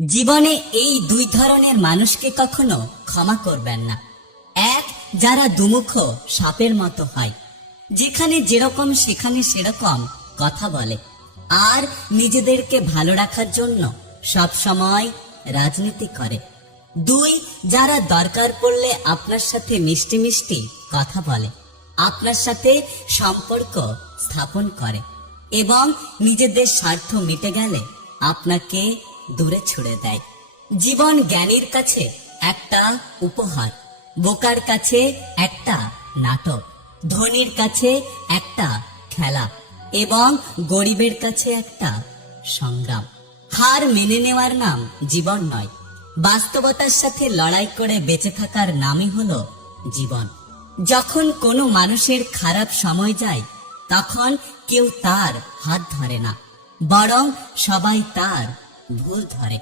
জীবনে এই দুই ধরনের মানুষকে কখনো ক্ষমা করবেন না। এক, যারা দুমুখ সাপের মতো হয়, যেখানে যেরকম সেখানে সেরকম কথা বলে, আর নিজেদেরকে ভালো রাখার জন্য সব সময় রাজনীতি করে। দুই, যারা দরকার পড়লে আপনার সাথে মিষ্টি মিষ্টি কথা বলে, আপনার সাথে সম্পর্ক স্থাপন করে এবং নিজেদের স্বার্থ মিটে গেলে আপনাকে দূরে ছুড়ে দেয়। জীবন জ্ঞানীর কাছে একটা উপহার, বোকার কাছে একটা নাটক, ধনীর কাছে একটা খেলা এবং গরিবের কাছে একটা সংগ্রাম। হার মেনে নেওয়ার নাম জীবন নয়, বাস্তবতার সাথে লড়াই করে বেঁচে থাকার নামই হলো জীবন। যখন কোনো মানুষের খারাপ সময় যায়, তখন কেউ তার হাত ধরে না, বরং সবাই তার ভুল ধরে।